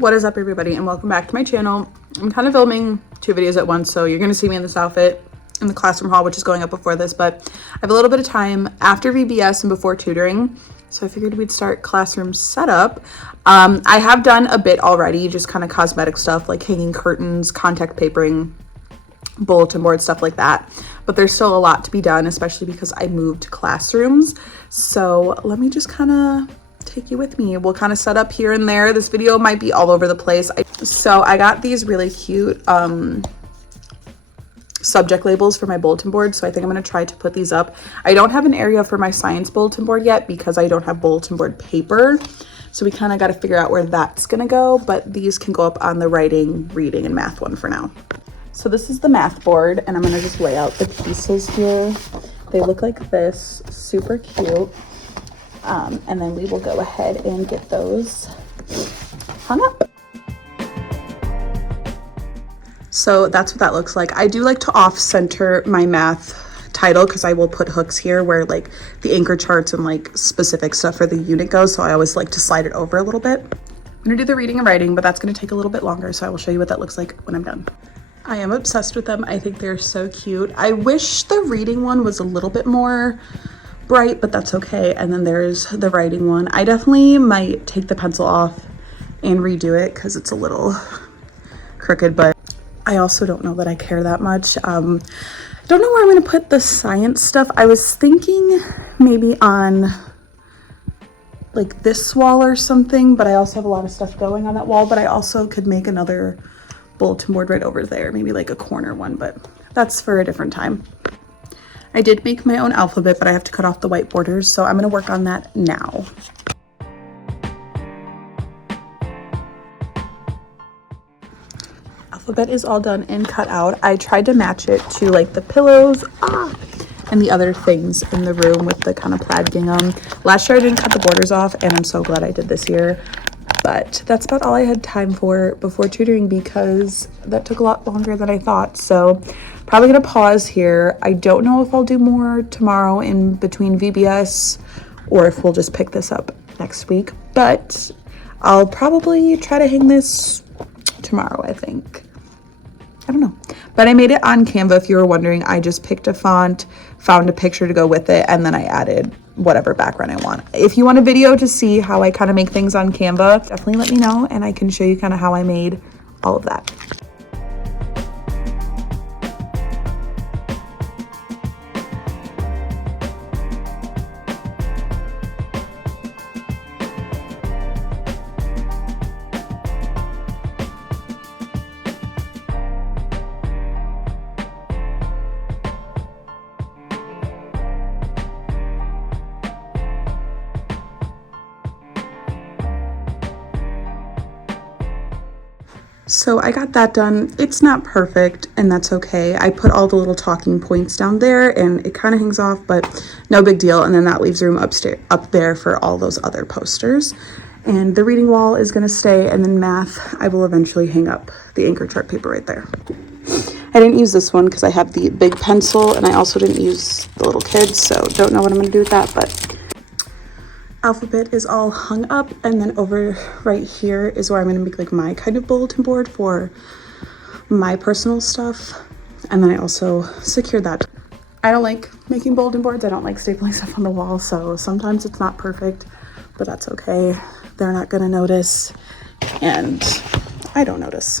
What is up, everybody, and welcome back to my channel. I'm kind of filming two videos at once, so you're going to see me in this outfit in the classroom haul, which is going up before this, but I have a little bit of time after VBS and before tutoring, so I figured we'd start classroom setup. I have done a bit already, just kind of cosmetic stuff like hanging curtains, contact papering, bulletin board, stuff like that, but there's still a lot to be done, especially because I moved classrooms. So let me just kind of take you with me. We'll kind of set up here and there. This video might be all over the place. So I got these really cute subject labels for my bulletin board, so I think I'm going to try to put these up. I don't have an area for my science bulletin board yet because I don't have bulletin board paper, so we kind of got to figure out where that's going to go, but these can go up on the writing, reading, and math one for now. So this is the math board, and I'm going to just lay out the pieces here. They look like this, super cute. And then we will go ahead and get those hung up. So that's what that looks like. I do like to off-center my math title because I will put hooks here where like the anchor charts and like specific stuff for the unit goes. So I always like to slide it over a little bit. I'm gonna do the reading and writing, but that's gonna take a little bit longer. So I will show you what that looks like when I'm done. I am obsessed with them. I think they're so cute. I wish the reading one was a little bit more bright, but that's okay. And then there's the writing one. I definitely might take the pencil off and redo it because it's a little crooked, but I also don't know that I care that much. Don't know where I'm going to put the science stuff. I was thinking maybe on like this wall or something, but I also have a lot of stuff going on that wall, but I also could make another bulletin board right over there, maybe like a corner one, but that's for a different time. I did make my own alphabet, but I have to cut off the white borders, so I'm going to work on that now. Alphabet is all done and cut out. I tried to match it to like the pillows and the other things in the room with the kind of plaid gingham. Last year I didn't cut the borders off, and I'm so glad I did this year. But that's about all I had time for before tutoring because that took a lot longer than I thought. So probably gonna pause here. I don't know if I'll do more tomorrow in between VBS or if we'll just pick this up next week, but I'll probably try to hang this tomorrow, I think. I don't know, but I made it on Canva. If you were wondering, I just picked a font, found a picture to go with it, and then I added whatever background I want. If you want a video to see how I kind of make things on Canva, definitely let me know and I can show you kind of how I made all of that. So I got that done. It's not perfect, and that's okay. I put all the little talking points down there and it kind of hangs off, but no big deal. And then that leaves room up there for all those other posters. And the reading wall is going to stay, and then math, I will eventually hang up the anchor chart paper right there. I didn't use this one because I have the big pencil, and I also didn't use the little kids, so don't know what I'm going to do with that, but alphabet is all hung up, and then over right here is where I'm going to make like my kind of bulletin board for my personal stuff, and then I also secured that. I don't like making bulletin boards. I don't like stapling stuff on the wall, so sometimes it's not perfect, but that's okay. They're not going to notice, and I don't notice.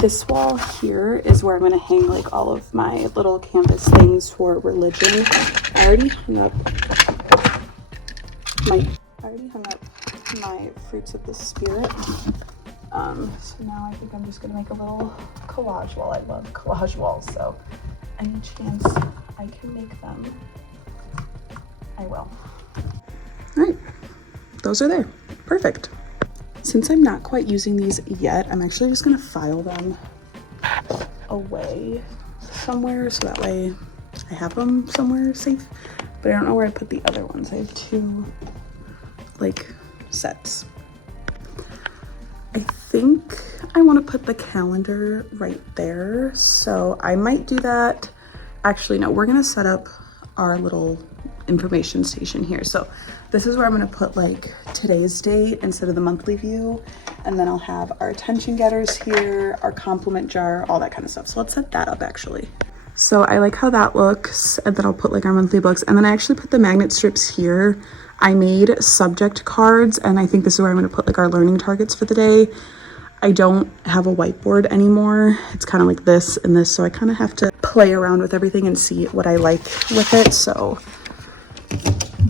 This wall here is where I'm going to hang like all of my little canvas things for religion. I already hung up my fruits of the spirit. So now I think I'm just gonna make a little collage wall. I love collage walls, so any chance I can make them, I will. All right, those are there. Perfect. Since I'm not quite using these yet, I'm actually just gonna file them away somewhere so that way I have them somewhere safe. But I don't know where I put the other ones. I have two like sets. I think I want to put the calendar right there, so I might do that. Actually, no, we're gonna set up our little information station here. So this is where I'm gonna put like today's date instead of the monthly view. And then I'll have our attention getters here, our compliment jar, all that kind of stuff. So let's set that up actually. So I like how that looks, and then I'll put like our monthly books, and then I actually put the magnet strips here. I made subject cards, and I think this is where I'm going to put like our learning targets for the day. I don't have a whiteboard anymore. It's kind of like this and this, so I kind of have to play around with everything and see what I like with it. So,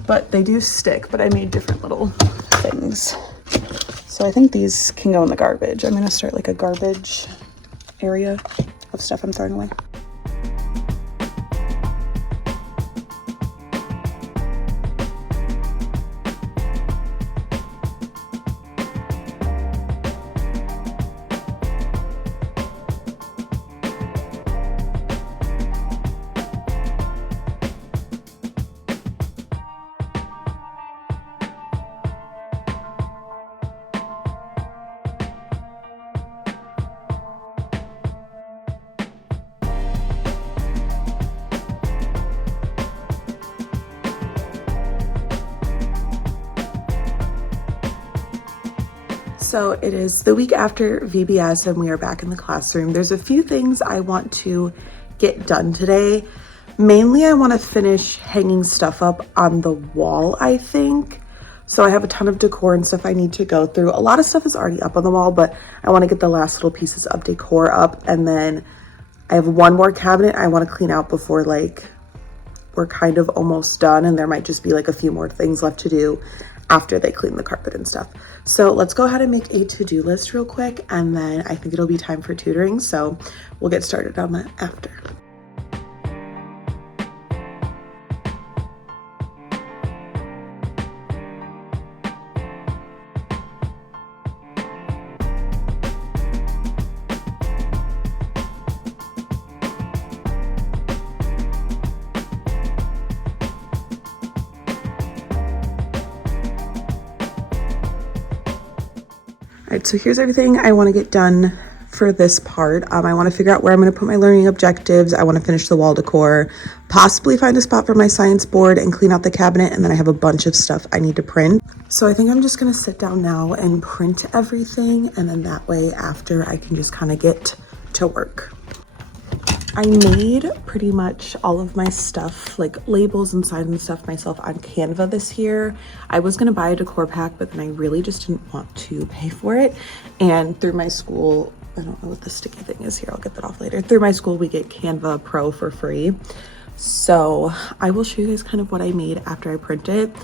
but they do stick, but I made different little things. So I think these can go in the garbage. I'm going to start like a garbage area of stuff I'm throwing away. So it is the week after VBS and we are back in the classroom. There's a few things I want to get done today. Mainly I want to finish hanging stuff up on the wall, I think. So I have a ton of decor and stuff I need to go through. A lot of stuff is already up on the wall, but I want to get the last little pieces of decor up. And then I have one more cabinet I want to clean out before like we're kind of almost done, and there might just be like a few more things left to do after they clean the carpet and stuff. So let's go ahead and make a to-do list real quick, and then I think it'll be time for tutoring, so we'll get started on that after. All right, so here's everything I want to get done for this part. I want to figure out where I'm going to put my learning objectives. I want to finish the wall decor, possibly find a spot for my science board and clean out the cabinet. And then I have a bunch of stuff I need to print. So I think I'm just going to sit down now and print everything. And then that way after I can just kind of get to work. I made pretty much all of my stuff, like labels inside and stuff myself on Canva this year. I was gonna buy a decor pack, but then I really just didn't want to pay for it. And through my school, I don't know what the sticky thing is here, I'll get that off later. Through my school, we get Canva Pro for free. So I will show you guys kind of what I made after I print it.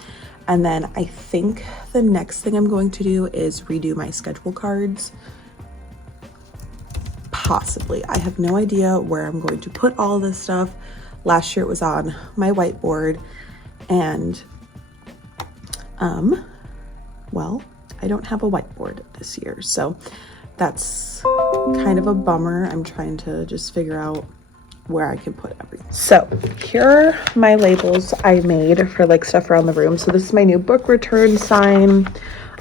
And then I think the next thing I'm going to do is redo my schedule cards. Possibly. I have no idea where I'm going to put all this stuff. Last year it was on my whiteboard, and well, I don't have a whiteboard this year, so that's kind of a bummer. I'm trying to just figure out where I can put everything. So here are my labels I made for like stuff around the room. So this is my new book return sign.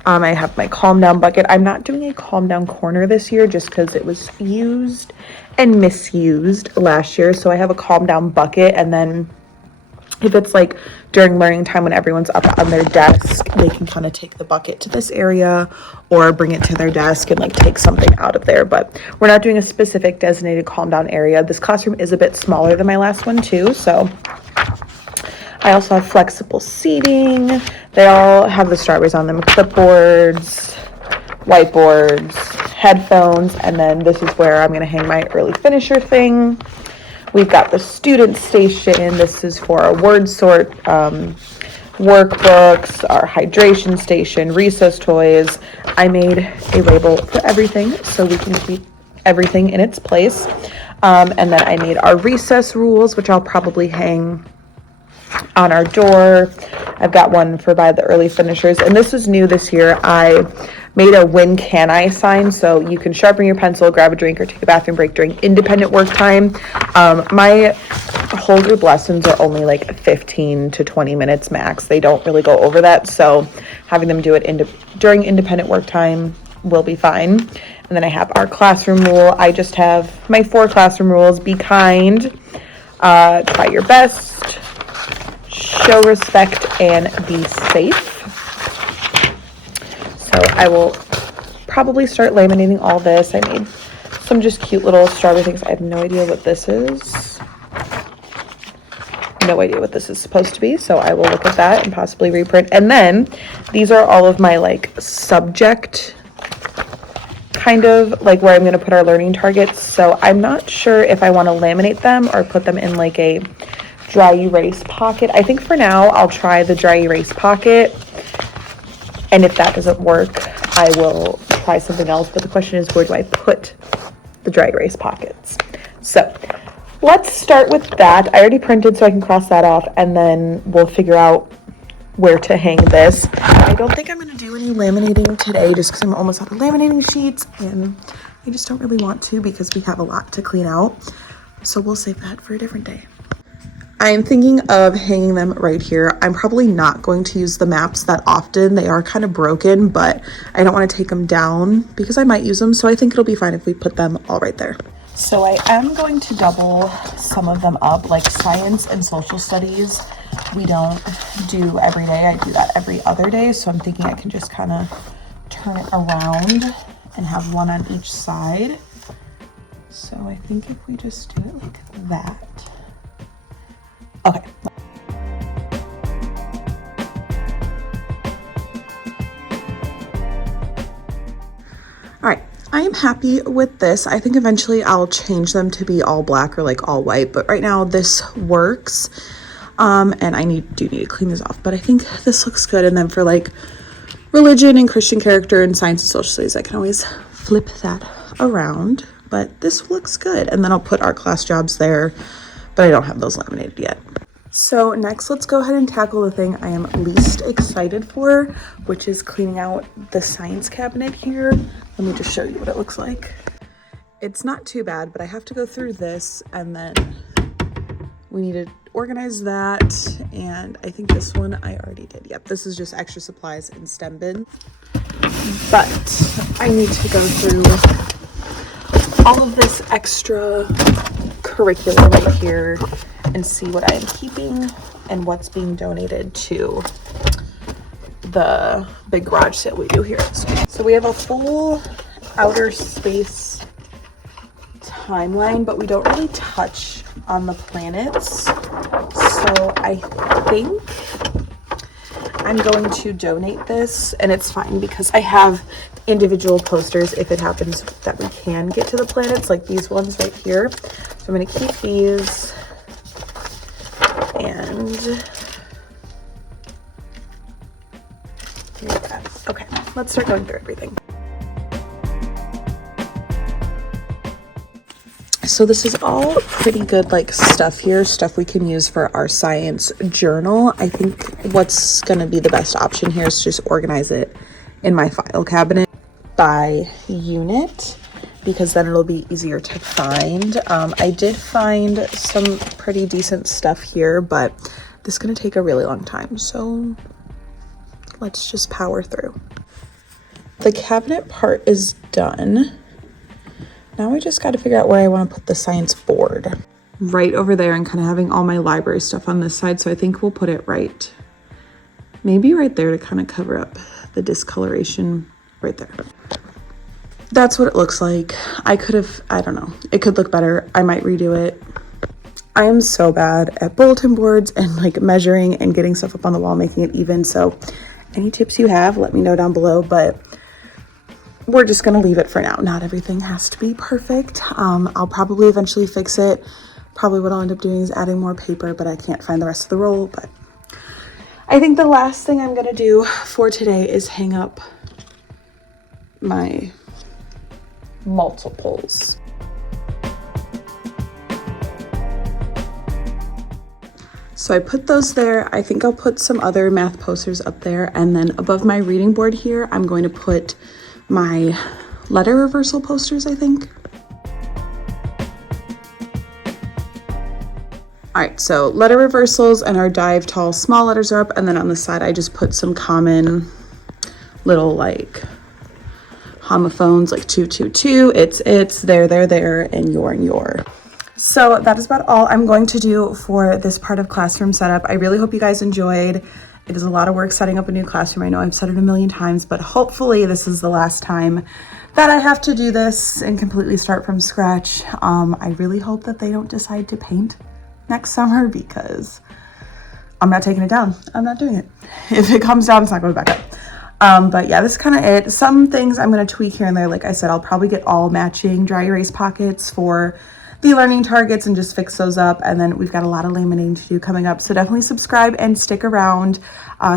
I have my calm down bucket. I'm not doing a calm down corner this year just because it was used and misused last year. So I have a calm down bucket, and then if it's like during learning time when everyone's up on their desk, they can kind of take the bucket to this area or bring it to their desk and like take something out of there. But we're not doing a specific designated calm down area. This classroom is a bit smaller than my last one too, so I also have flexible seating. They all have the strawberries on them, clipboards, whiteboards, headphones, and then this is where I'm going to hang my early finisher thing. We've got the student station. This is for our word sort workbooks, our hydration station, recess toys. I made a label for everything so we can keep everything in its place. And then I made our recess rules, which I'll probably hang on our door. I've got one for by the early finishers, and this is new this year. I made a when can I sign, so you can sharpen your pencil, grab a drink, or take a bathroom break during independent work time. My whole group lessons are only like 15 to 20 minutes max. They don't really go over that, so having them do it during independent work time will be fine. And then I have our classroom rule. I just have my 4 classroom rules. Be kind, try your best, show respect and be safe. So I will probably start laminating all this. I made some just cute little strawberry things. I have no idea what this is. No idea what this is supposed to be, so I will look at that and possibly reprint. And then these are all of my like subject kind of like where I'm going to put our learning targets. So I'm not sure if I want to laminate them or put them in like a dry erase pocket. I think for now I'll try the dry erase pocket, and if that doesn't work I will try something else. But the question is, where do I put the dry erase pockets? So let's start with that. I already printed, so I can cross that off, and then we'll figure out where to hang this. I don't think I'm going to do any laminating today just because I'm almost out of laminating sheets, and I just don't really want to because we have a lot to clean out. So we'll save that for a different day. I am thinking of hanging them right here. I'm probably not going to use the maps that often. They are kind of broken, but I don't want to take them down because I might use them. So I think it'll be fine if we put them all right there. So I am going to double some of them up, like science and social studies. We don't do every day. I do that every other day. So I'm thinking I can just kind of turn it around and have one on each side. So I think if we just do it like that. Okay. All right. I am happy with this. I think eventually I'll change them to be all black or like all white, but right now this works. And I do need to clean this off, but I think this looks good. And then for like religion and Christian character and science and social studies, I can always flip that around, but this looks good. And then I'll put our class jobs there, but I don't have those laminated yet. So next, let's go ahead and tackle the thing I am least excited for, which is cleaning out the science cabinet here. Let me just show you what it looks like. It's not too bad, but I have to go through this, and then we need to organize that. And I think this one I already did. Yep, this is just extra supplies and STEM bin. But I need to go through all of this extra curriculum right here and see what I am keeping and what's being donated to the big garage sale we do here at school. So we have a full outer space timeline, but we don't really touch on the planets. So I think I'm going to donate this, and it's fine because I have individual posters if it happens that we can get to the planets, like these ones right here. So I'm going to keep these, and here's that. Okay, let's start going through everything. So this is all pretty good like stuff here, stuff we can use for our science journal. I think what's going to be the best option here is just organize it in my file cabinet by unit, because then it'll be easier to find. I did find some pretty decent stuff here, but this is going to take a really long time, so let's just power through. The cabinet part is done. Now I just got to figure out where I want to put the science board. Right over there, and kind of having all my library stuff on this side, so I think we'll put it right, maybe right there to kind of cover up the discoloration right there. That's what it looks like. I don't know. It could look better. I might redo it. I am so bad at bulletin boards and like measuring and getting stuff up on the wall, making it even. So any tips you have, let me know down below, but we're just going to leave it for now. Not everything has to be perfect. I'll probably eventually fix it. Probably what I'll end up doing is adding more paper, but I can't find the rest of the roll. But I think the last thing I'm going to do for today is hang up my multiples. So I put those there. I think I'll put some other math posters up there, and then above my reading board here, I'm going to put my letter reversal posters, I think. All right, so letter reversals and our dive tall small letters are up, and then on the side I just put some common little like homophones, like 222, it's, there, and your. So that is about all I'm going to do for this part of classroom setup. I really hope you guys enjoyed. It is a lot of work setting up a new classroom. I know I've said it a million times, but hopefully this is the last time that I have to do this and completely start from scratch. I really hope that they don't decide to paint next summer, because I'm not taking it down. I'm not doing it. If it comes down, it's not going back up. But yeah, this is kind of it. Some things I'm going to tweak here and there. Like I said, I'll probably get all matching dry erase pockets for the learning targets and just fix those up. And then we've got a lot of laminating to do coming up. So definitely subscribe and stick around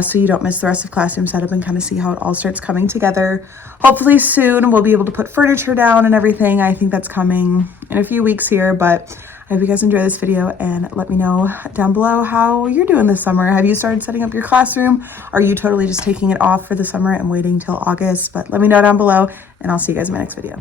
so you don't miss the rest of classroom setup and kind of see how it all starts coming together. Hopefully soon we'll be able to put furniture down and everything. I think that's coming in a few weeks here, but I hope you guys enjoy this video, and let me know down below how you're doing this summer. Have you started setting up your classroom? Are you totally just taking it off for the summer and waiting till August? But let me know down below, and I'll see you guys in my next video.